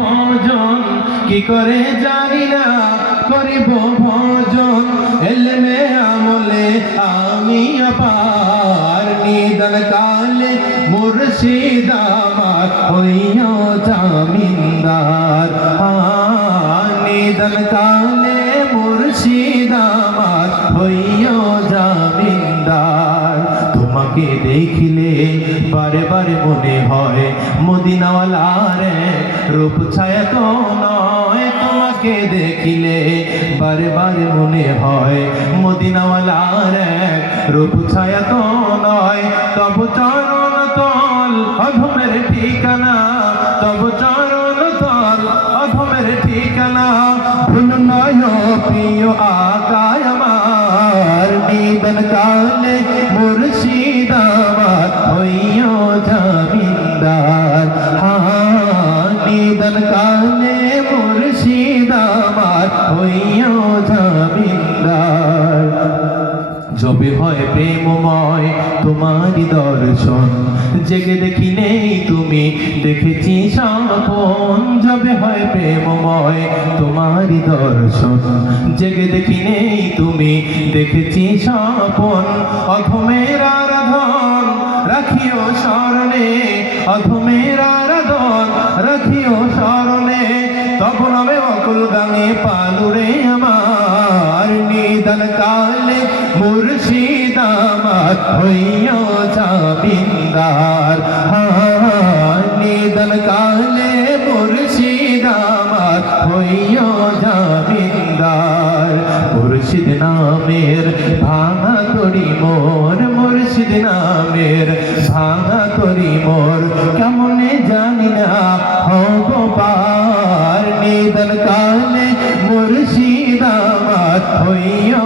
ভজন কি করে জানি না, করিব ভজন এলমে আমলে আমি অপার। নিদান কালে মুর্শিদ আমার হইয়া জামিনদার। নিদান কালে মুর্শিদ আমার হইয়া জামিনদার। তোমাকে দেখিলে বারে বারে মনে হয় মদিনাওয়ালার রূপ ছায়া তো নয়। তোমাকে দেখিলে বারে বারে মনে হয় মদিনাওয়ালার রূপ ছায়া তো নয়। তব চরণ তল অধমের ঠিকানা, তব চরণ তল অধমের ঠিকানা। ভুল নয় প্রিয় আকায় আমার, নিদান কালে মুর্শিদ আমার হইয়া জামিনদার। নিদান কালে মুর্শিদ আমার হইয়া জামিনদার। যবে হয় প্রেমময় তোমারি দর্শন, জেগে দেখি নেই তুমি দেখেছি স্বপন। যবে হয় প্রেমময় তোমারি দর্শন, জেগে দেখি নেই তুমি দেখেছি স্বপন। অধমের আরাধন রাখিও স্মরণে, অধমের আরাধন রাখিও স্মরণে। তব নামে অকুল গাঙে পালুরে আমার, নিদান কালে মুর্শিদ আমার হইয়া জামিনদার। নিদান কালে মুর্শিদ আমার হইয়া জামিনদার। মুর্শিদ নামের ভাঙা তরি মোর, মুর্শিদ নামের ভাঙা তরি মোর, কেমনে জানি না হব পার। নিদান কালে মুর্শিদ আমার হইয়া